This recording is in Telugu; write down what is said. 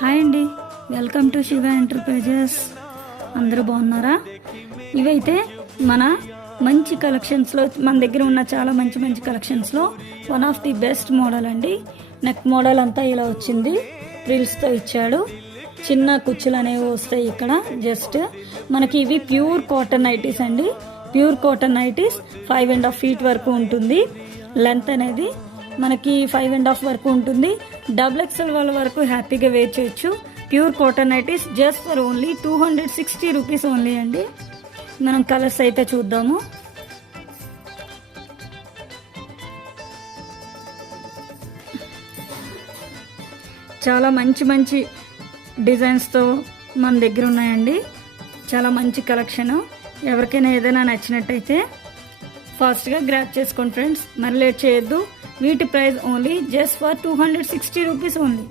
హాయ్ అండి, వెల్కమ్ టు శివ ఎంటర్ప్రైజెస్. అందరూ బాగున్నారా? ఇవైతే మన మంచి కలెక్షన్స్లో మన దగ్గర ఉన్న చాలా మంచి మంచి కలెక్షన్స్లో one of the best model అండి. నెక్ మోడల్ అంతా ఇలా వచ్చింది, ఫ్రిల్స్తో ఇచ్చాడు. చిన్న కుచ్చులు అనేవి వస్తాయి ఇక్కడ. జస్ట్ మనకి ఇవి ప్యూర్ కాటన్ నైటీస్ అండి. ప్యూర్ కాటన్ నైటీస్ 5.5 feet వరకు ఉంటుంది. లెంత్ అనేది మనకి 5.5 వరకు ఉంటుంది. XXL వాళ్ళ వరకు హ్యాపీగా వేర్ చేయొచ్చు. Pure cotton nighties just for only 260 rupees only అండి. మనం కలర్స్ అయితే చూద్దాము. చాలా మంచి మంచి డిజైన్స్తో మన దగ్గర ఉన్నాయండి. చాలా మంచి కలెక్షను. ఎవరికైనా ఏదైనా నచ్చినట్టయితే ఫాస్ట్గా గ్రాప్ చేసుకోండి ఫ్రెండ్స్. మరి లేట్ చేయొద్దు. వీటి price only just for 260 rupees only.